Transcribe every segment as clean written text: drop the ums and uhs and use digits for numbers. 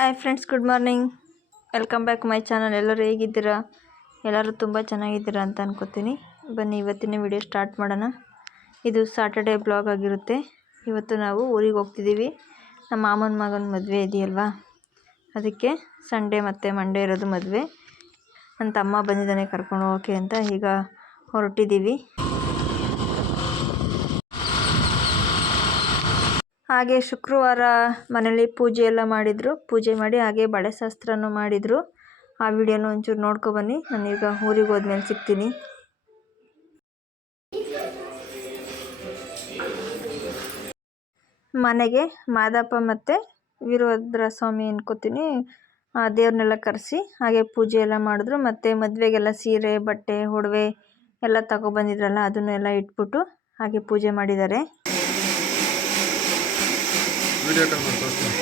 Hi friends, good morning. Welcome back my channel. ಎಲ್ಲರೂ ಹೇಗಿದ್ದೀರಾ? ಎಲ್ಲರೂ ತುಂಬ ಚೆನ್ನಾಗಿದ್ದೀರಾ ಅಂತ ಅನ್ಕೋತೀನಿ. ಬನ್ನಿ ಇವತ್ತಿನ ವಿಡಿಯೋ ಸ್ಟಾರ್ಟ್ ಮಾಡೋಣ. ಇದು ಸಾಟರ್ಡೇ ಬ್ಲಾಗ್ ಆಗಿರುತ್ತೆ. ಇವತ್ತು ನಾವು ಊರಿಗೆ ಹೋಗ್ತಿದ್ದೀವಿ. ನಮ್ಮ ಮಾಮನ ಮಗನ ಮದುವೆ ಇದೆಯಲ್ವಾ, ಅದಕ್ಕೆ ಸಂಡೇ ಮತ್ತು ಮಂಡೇ ಇರೋದು ಮದುವೆ. ನನ್ನ ತಮ್ಮ ಬಂದಿದ್ದಾನೆ ಕರ್ಕೊಂಡು ಹೋಗೋಕ್ಕೆ ಅಂತ. ಈಗ ಹೊರಟಿದ್ದೀವಿ. ಹಾಗೆ ಶುಕ್ರವಾರ ಮನೇಲಿ ಪೂಜೆ ಎಲ್ಲ ಮಾಡಿದರು. ಪೂಜೆ ಮಾಡಿ ಹಾಗೆ ಬಳೆ ಶಾಸ್ತ್ರನೂ ಮಾಡಿದರು. ಆ ವಿಡಿಯೋನ ಒಂಚೂರು ನೋಡ್ಕೊಬನ್ನಿ. ನಾನೀಗ ಊರಿಗೆ ಹೋದ್ಮೇಲೆ ಸಿಗ್ತೀನಿ. ಮನೆಗೆ ಮಾದಪ್ಪ ಮತ್ತು ವೀರಭದ್ರ ಸ್ವಾಮಿ ಅನ್ಕೋತೀನಿ ದೇವ್ರನ್ನೆಲ್ಲ ಕರೆಸಿ ಹಾಗೆ ಪೂಜೆ ಎಲ್ಲ ಮಾಡಿದ್ರು. ಮತ್ತು ಮದುವೆಗೆಲ್ಲ ಸೀರೆ, ಬಟ್ಟೆ, ಒಡವೆ ಎಲ್ಲ ತಗೊಬಂದಿದ್ರಲ್ಲ, ಅದನ್ನೆಲ್ಲ ಇಟ್ಬಿಟ್ಟು ಹಾಗೆ ಪೂಜೆ ಮಾಡಿದ್ದಾರೆ. ವಿಡಿಯೋ ಕಾಲ್ ಮಾಡಿ ತೋರಿಸ್ತೀನಿ.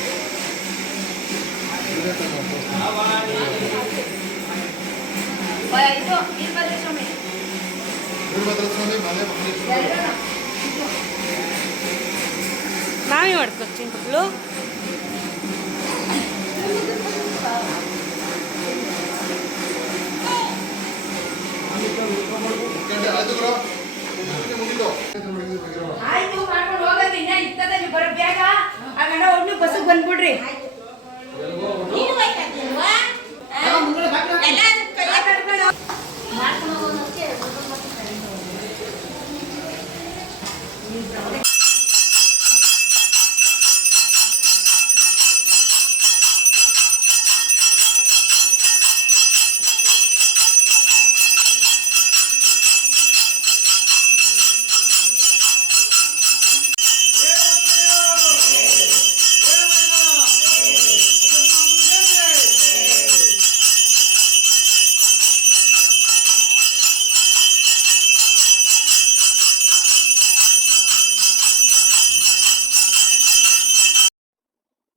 ನಾವೇ ಮಾಡ್ಕೊಡ್ತೀನಿ ಮಕ್ಕಳು. ಬಸ್ಸಿಗೆ ಬಂದ್ಬಿಡ್ರಿ.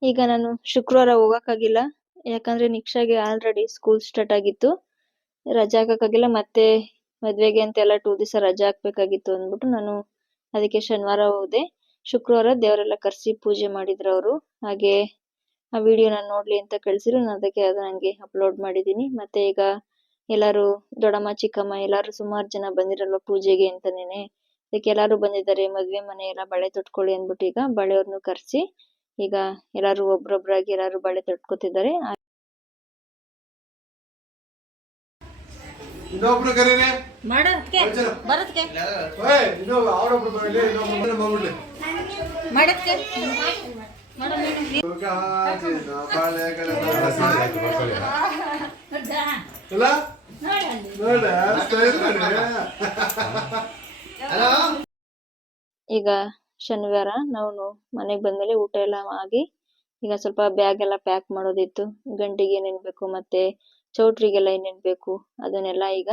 ಈಗ ನಾನು ಶುಕ್ರವಾರ ಹೋಗೋಕ್ಕಾಗಿಲ್ಲ, ಯಾಕಂದರೆ ನಿಕ್ಷಾಗೆ ಆಲ್ರೆಡಿ ಸ್ಕೂಲ್ ಸ್ಟಾರ್ಟ್ ಆಗಿತ್ತು. ರಜೆ ಹಾಕೋಕ್ಕಾಗಿಲ್ಲ, ಮತ್ತೆ ಮದುವೆಗೆ ಅಂತೆಲ್ಲ 2 ದಿವಸ ರಜೆ ಹಾಕಬೇಕಾಗಿತ್ತು ಅಂದ್ಬಿಟ್ಟು ನಾನು ಅದಕ್ಕೆ ಶನಿವಾರ ಹೋದೆ. ಶುಕ್ರವಾರ ದೇವರೆಲ್ಲ ಕರೆಸಿ ಪೂಜೆ ಮಾಡಿದ್ರು ಅವರು. ಹಾಗೆ ಆ ವಿಡಿಯೋ ನಾನು ನೋಡಲಿ ಅಂತ ಕಳಿಸಿದ್ರು. ನಾನು ಅದಕ್ಕೆ ಅದು ನನಗೆ ಅಪ್ಲೋಡ್ ಮಾಡಿದ್ದೀನಿ. ಮತ್ತು ಈಗ ಎಲ್ಲರೂ ದೊಡ್ಡಮ್ಮ, ಚಿಕ್ಕಮ್ಮ ಎಲ್ಲರೂ ಸುಮಾರು ಜನ ಬಂದಿರಲ್ವ ಪೂಜೆಗೆ ಅಂತನೇ, ಅದಕ್ಕೆ ಎಲ್ಲರೂ ಬಂದಿದ್ದಾರೆ. ಮದುವೆ ಮನೆ ಎಲ್ಲ ಬಳೆ ತೊಟ್ಕೊಳ್ಳಿ ಅಂದ್ಬಿಟ್ಟು ಈಗ ಬಳೆಯವ್ರನ್ನೂ ಕರೆಸಿ ಈಗ ಎಲ್ಲರೂ ಒಬ್ರೊಬ್ರಾಗಿ ಎಲ್ಲರೂ ಬಳೆ ತೊಟ್ಕೊತಿದ್ದಾರೆ. ಇನ್ನೊಬ್ರು ಕರೀರಿ ಮಾಡೋದಕ್ಕೆ ಬರೋದಕ್ಕೆ ಮಾಡೋದಕ್ಕೆ ಈಗ ಶನಿವಾರ ನಾವು ಮನೆಗೆ ಬಂದ್ಮೇಲೆ ಊಟ ಎಲ್ಲ ಆಗಿ ಈಗ ಸ್ವಲ್ಪ ಬ್ಯಾಗ್ ಎಲ್ಲ ಪ್ಯಾಕ್ ಮಾಡೋದಿತ್ತು. ಗಂಟಿಗೆ ಏನೇನ್ ಬೇಕು ಮತ್ತೆ ಚೌಟ್ರಿಗೆಲ್ಲ ಏನೇನ್ ಬೇಕು ಅದನ್ನೆಲ್ಲ ಈಗ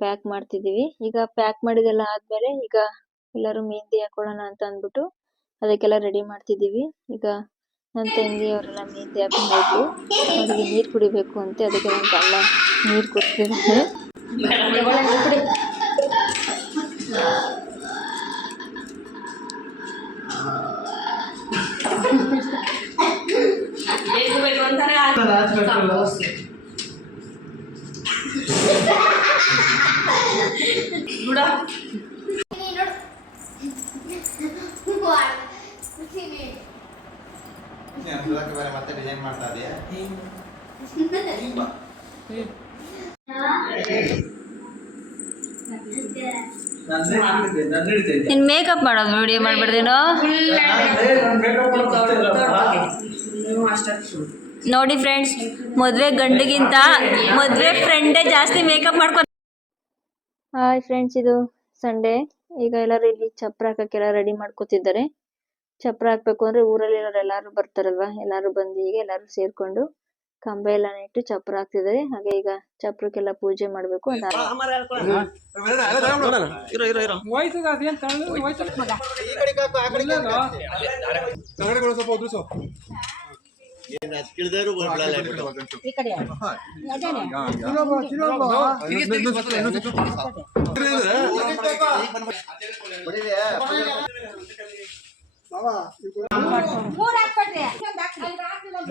ಪ್ಯಾಕ್ ಮಾಡ್ತಿದೀವಿ. ಈಗ ಪ್ಯಾಕ್ ಮಾಡಿದೆಲ್ಲ ಆದ್ಮೇಲೆ ಈಗ ಎಲ್ಲರೂ ಮೆಹಂದಿ ಹಾಕೊಳ್ಳೋಣ ಅಂತ ಅಂದ್ಬಿಟ್ಟು ಅದಕ್ಕೆಲ್ಲ ರೆಡಿ ಮಾಡ್ತಿದೀವಿ. ಈಗ ನನ್ನ ತಂಗಿ ಅವರೆಲ್ಲ ಮೆಹಂದಿ ಹಾಕೊಂಡು ಅವ್ರಿಗೆ ನೀರ್ ಕುಡಿಬೇಕು ಅಂತೆ, ಅದಕ್ಕೆ ನನ್ನ ತಮ್ಮ ನೀರ್ ಕುಡ್ತಿದ್ದಾರೆ. ಮತ್ತೆ ಡಿಸೈನ್ ಮಾಡ್ತಾ ಇದೆಯಾ? ನಿನ್ ಮೇಕಪ್ ಮಾಡೋದು ವಿಡಿಯೋ ಮಾಡ್ಬಿಡ್ದೇನೋ ನೋಡಿ ಫ್ರೆಂಡ್ಸ್. ಮದ್ವೆ ಗಂಡಿಗಿಂತ ಮದ್ವೆ ಫ್ರೆಂಡೇ ಜಾಸ್ತಿ ಮೇಕಪ್ ಮಾಡ್ಕೊ. ಹಾಯ್ ಫ್ರೆಂಡ್ಸ್, ಇದು ಸಂಡೇ. ಈಗ ಎಲ್ಲರೂ ಇಲ್ಲಿ ಚಪ್ರ ಹಾಕಕ್ಕೆಲ್ಲ ರೆಡಿ ಮಾಡ್ಕೊತಿದ್ದಾರೆ. ಚಪ್ರ ಹಾಕ್ಬೇಕು ಅಂದ್ರೆ ಊರಲ್ಲಿ ಎಲ್ಲರೂ ಬರ್ತಾರಲ್ವಾ, ಎಲ್ಲರೂ ಬಂದು ಈಗ ಎಲ್ಲರೂ ಸೇರ್ಕೊಂಡು ಕಂಬ ಎಲ್ಲ ಇಟ್ಟು ಚಪ್ರ ಹಾಕ್ತಿದ್ದಾರೆ. ಹಾಗೆ ಈಗ ಚಪ್ರಕ್ಕೆಲ್ಲ ಪೂಜೆ ಮಾಡ್ಬೇಕು ಅಂತ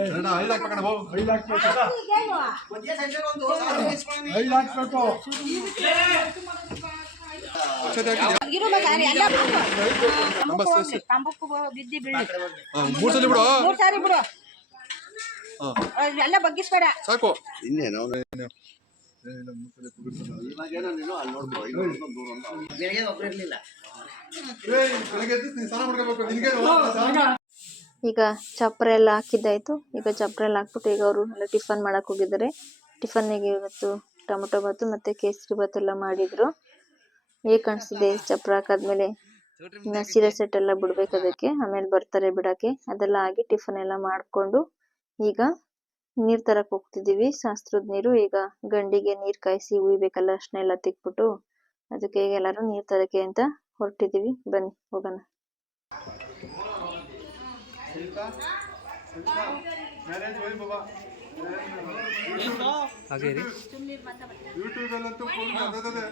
ಐದು ಹಾಕ್ಬೇಕಣ್ಣ ಹೋಗು. ಅಕ್ಷತೆ ಹಾಕಿದ್ಯಾ? ತಂಬಾಕು ಬಿದ್ದಿ ಬೀಳಿ ಹಾ, ಮೂರು ಸಲ ಬಿಡು. 3 ಸಾರಿ ಬಿಡು. ಹಾ, ಎಲ್ಲ ಬಗ್ಗಿಸ್ಬೇಡ. ಸಾಕು. ಇನ್ನೇನು ಬೆಳಗ್ಗೆ ಎದ್ದು ನೀನ್ ಸ್ನಾನ ಮಾಡ್ಕೋಬೇಕು. ನಿನ್ಗೇನು ಈಗ ಚಪ್ರ ಎಲ್ಲ ಹಾಕಿದ್ದಾಯ್ತು. ಈಗ ಚಪ್ರ ಎಲ್ಲ ಹಾಕ್ಬಿಟ್ಟು ಈಗ ಅವರು ಎಲ್ಲ ಟಿಫನ್ ಮಾಡಕ್ ಹೋಗಿದ್ದಾರೆ. ಟಿಫನ್ನಿಗೆ ಇವತ್ತು ಟೊಮೊಟೊ ಬಾತು ಮತ್ತೆ ಕೇಸರಿ ಬಾತ್ ಎಲ್ಲ ಮಾಡಿದ್ರು. ಹೇಗ್ ಕಾಣಿಸ್ತಿದೆ ಚಪ್ರ ಹಾಕಾದ್ಮೇಲೆ? ಇನ್ನ ಸೀರೆ ಸೆಟ್ ಎಲ್ಲ ಬಿಡ್ಬೇಕು ಅದಕ್ಕೆ, ಆಮೇಲೆ ಬರ್ತಾರೆ ಬಿಡಕ್ಕೆ. ಅದೆಲ್ಲ ಆಗಿ ಟಿಫನ್ ಎಲ್ಲ ಮಾಡ್ಕೊಂಡು ಈಗ ನೀರ್ ತರಕ್ ಹೋಗ್ತಿದೀವಿ, ಶಾಸ್ತ್ರದ ನೀರು. ಈಗ ಗಂಡಿಗೆ ನೀರ್ ಕಾಯಿಸಿ ಉಯ್ಬೇಕಲ್ಲ, ಅರ್ಶಿನ ಎಲ್ಲ ತಿಕ್ಬಿಟ್ಟು. ಅದಕ್ಕೆ ಈಗ ಎಲ್ಲಾರು ನೀರ್ ತರಕ್ಕೆ ಅಂತ ಹೊರಟಿದೀವಿ. ಬನ್ನಿ ಹೋಗೋಣ. ಯೂಟ್ಯೂಬ್ ಅಲ್ಲಂತೂ ಫುಲ್ ಅದೇ.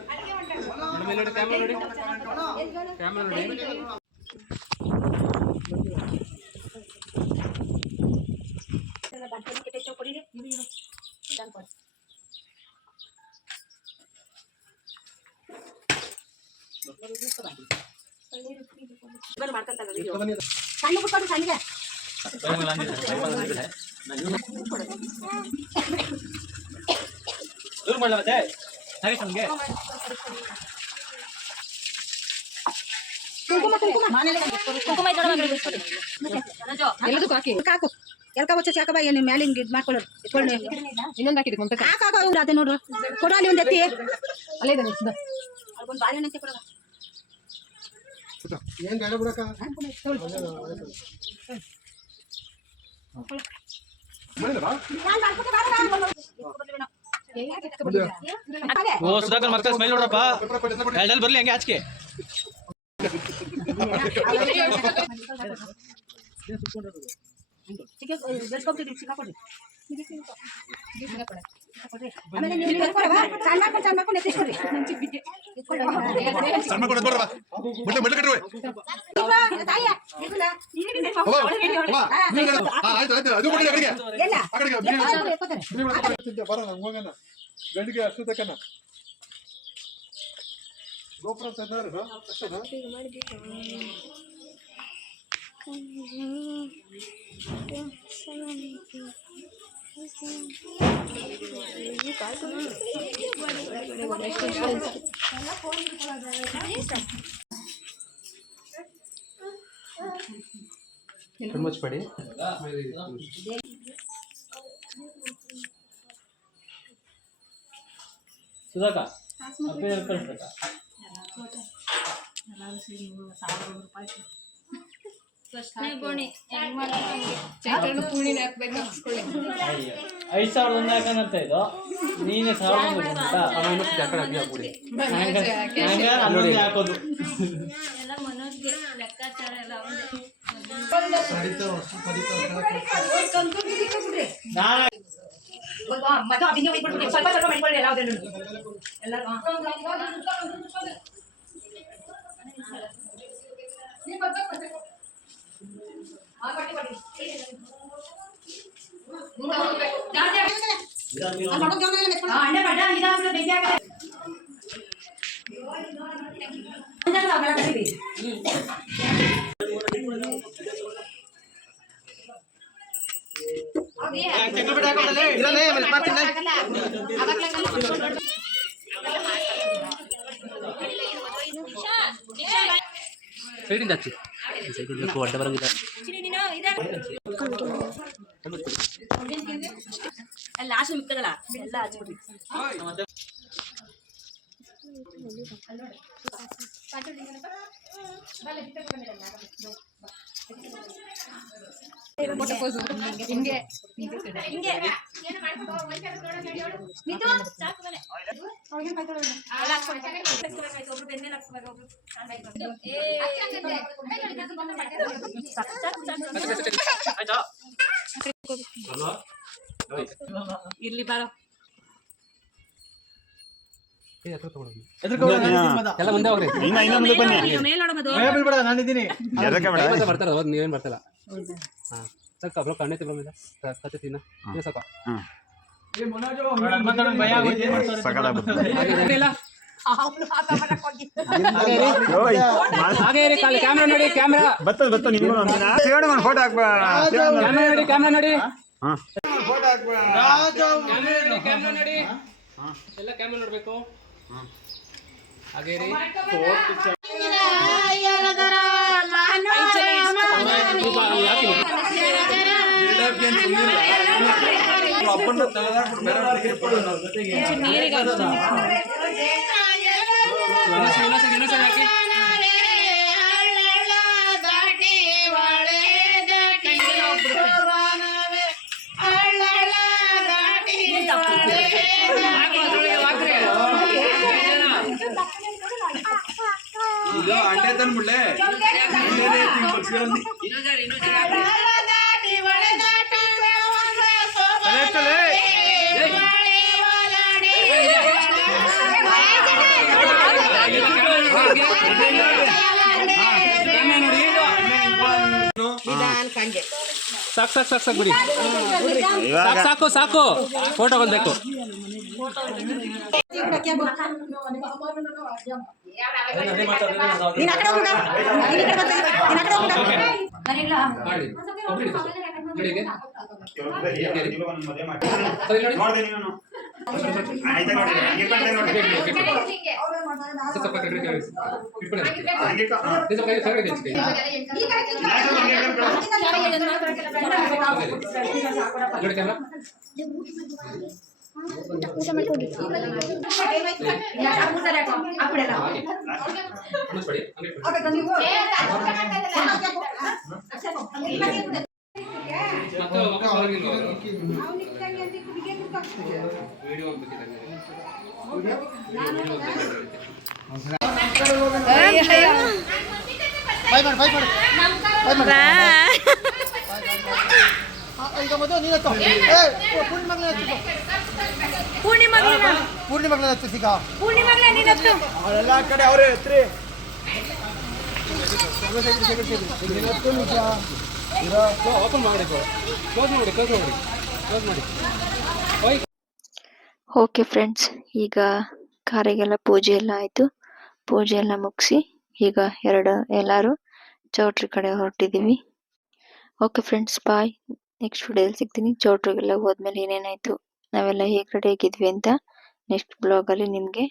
ಸಣ್ಣ ಬಿಟ್ಕೊಡು, ಸಣ್ಣಗೆ. ಎಲ್ಲದಕ್ಕೂ ಹಾಕಿ ಹಾಕು. ಎಲ್ಕ వచ్చే చాకబా ಏನು ಮೇಲೆ ಹಿಂಗೆ ಇದು ಮಾಡ್ಕೊಳ್ಳೋದು. ಇಟ್ಕೊಳ್ಳಿ. ಇನ್ನೊಂದು ಹಾಕಿದ್ದೆ ಮುಂದೆ. ಹಾಕಾಕ ಇವ್ರು ಅದೇ ನೋಡ್ರು. ಕೊಡು ಅಲ್ಲಿ ಒಂದು ಎತ್ತಿ. ಅಲ್ಲೇ ಇದೆ ನೋಡಿ. ಅದೊಂದು ಬಾಳೆಹಣ್ಣು ಎತ್ತಿ ಕೊಡು. ಏನ್ ಬೇಡ ಬಿಡಕ್ಕ. ಮಾಡಿದರಾ? ಓ ಸುಧಾಕರ್ ಮತ್ತೆ ಸ್ಮೈಲ್ ನೋಡಪ್ಪ. ಎಲ್ಡಲ್ಲಿ ಬರ್ಲಿ ಹಂಗೆ ಆಚೆಗೆ. ಆಮೇಲೆ ನೀವು ಎತ್ಕೊಳವಾ? ಸಣ್ಣ ಮಾಡ್ಕೊಂಡು ಎತ್ತಿಸ್ಕೊಡಿ. ಸಣ್ಣ ಕೊಡು ಕೊಡ್ರವ. ಮುಟ್ಲೆ ಕಟ್ಟುವೆ. ತಾಯಿಯ ಇದನ್ನ ಆಯ್ತು ಆಯ್ತು. ಅದು ಕೊಡಿ ಕಡೆಗೆ. ಎಲ್ಲ ಆ ಕಡೆಗೆ ಎತ್ಕೊತಾರೆ. ಬರ ಹೋಗೋಣ. ಗಂಡಿಗೆ ಅಷ್ಟು ತಕ್ಕನ ಗೋಪುರ ತಂದಾರು ಅಷ್ಟೇನಾ? ಮುಚ್ಚಬೇಡಿ. ಸುಧಾಕ ಐದು ಸಾವಿರದ ಒಂದು ಹಾಕಂತ ಇದು ನೀನೇ ಸಾವಿರದ ಹಾಕೋದು. ಮಗ ಅಭಿನಯ ಮಾಡ್ಬಿಟ್ಟು ಸ್ವಲ್ಪ ಸ್ವಲ್ಪ ಮಾಡ್ಕೊಳ್ಳಿ ಎಲ್ಲ ಎಲ್ಲರೂ. ಸೈಡಿಂದ ಹಚ್ಚಿ ಅಡ್ಡ ಬರಂಗಿಲ್ಲ. ಲಾಸ್ಟ್ ಮಿಕ್ಕದಲ್ಲ ಎಲ್ಲ ಹಚ್ಬಿಡ್ರಿ. ಹಿಂಗೆ ಇರ್ಲಿ ಬಾರೋ. ಎಲ್ಲ ಮುಂದೆ ಹೋಗ್ರಿ. ಮೇಲ್ ನೋಡೋದು ನಾನಿದ್ದೀನಿ. ಬರ್ತಾರ ನೀವೇನ್ ಬರ್ತಾರ. ಸಾಕ ಬ್ರೋ ಕಣ್ಣೈತೆ ಬ್ರೋ ಮೇಲೆ ಕತೆ ತಿನ್ನ ಇದು ಸಾಕ ಭಯ ಆಗೋಯ್ತು, ಏನ್ ಮಾಡ್ತಾರೆ? ಇಲ್ಲ ಹಾಗೆ ಇರಿ ಕಾಲಿ ಕ್ಯಾಮ್ರಾ ನೋಡಿ ಕ್ಯಾಮ್ರಾ ಫೋಟೋ ಹಾಕ್ಬಾ ಕ್ಯಾಮ್ರಾ ನೋಡಿ ಫೋಟೋ ಕ್ಯಾಮ್ರಾ ನೋಡಿ ಎಲ್ಲ ಕ್ಯಾಮ್ರಾ ನೋಡ್ಬೇಕು ಹಾಗೆ ಇರಿ ಅಪ್ಪನ ಹಾಕಿ ಅಂಡೆ ತಂದ್ಬಿಡ್ಲೆ ಸಾಕು ಸಾಕು ಸಾಕು ಸಾಕು ಬಿಡಿ ಸಾಕು ಸಾಕು ಫೋಟೋ ಬಂದಬೇಕು ಪೂರ್ಣಿಮಗಳ ಸಿಗ ಎಲ್ಲ ಕಡೆ ಅವರೇ ಎತ್ರಿ ಓಪನ್ ಮಾಡಿ ಕ್ಲೋಸ್ ಮಾಡಿ ಕ್ಲೋಸ್ ಮಾಡಿ ಕ್ಲೋಸ್ ಮಾಡಿ ಓಕೆ ಫ್ರೆಂಡ್ಸ್, ಈಗ ಕಾರಿಗೆಲ್ಲ ಪೂಜೆ ಎಲ್ಲ ಆಯಿತು. ಪೂಜೆ ಎಲ್ಲ ಮುಗಿಸಿ ಈಗ ಎಲ್ಲರೂ ಚೌಟ್ರಿ ಕಡೆ ಹೊರಟಿದ್ದೀವಿ. ಓಕೆ ಫ್ರೆಂಡ್ಸ್, ಬಾಯ್. ನೆಕ್ಸ್ಟ್ ವಿಡಿಯೋದಲ್ಲಿ ಸಿಗ್ತೀನಿ. ಚೌಟ್ರಿಗೆಲ್ಲ ಹೋದ್ಮೇಲೆ ಏನೇನಾಯಿತು, ನಾವೆಲ್ಲ ಹೇಗೆ ರೆಡಿ ಆಗಿದ್ವಿ ಅಂತ ನೆಕ್ಸ್ಟ್ ಬ್ಲಾಗಲ್ಲಿ ನಿಮಗೆ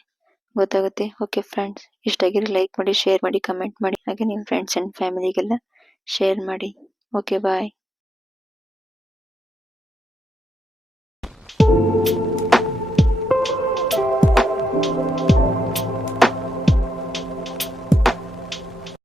ಗೊತ್ತಾಗುತ್ತೆ. ಓಕೆ ಫ್ರೆಂಡ್ಸ್, ಇಷ್ಟ ಆಗಿದ್ರೆ ಲೈಕ್ ಮಾಡಿ, ಶೇರ್ ಮಾಡಿ, ಕಮೆಂಟ್ ಮಾಡಿ, ಹಾಗೆ ನಿಮ್ಮ ಫ್ರೆಂಡ್ಸ್ ಆ್ಯಂಡ್ ಫ್ಯಾಮಿಲಿಗೆಲ್ಲ ಶೇರ್ ಮಾಡಿ. ಓಕೆ, ಬಾಯ್.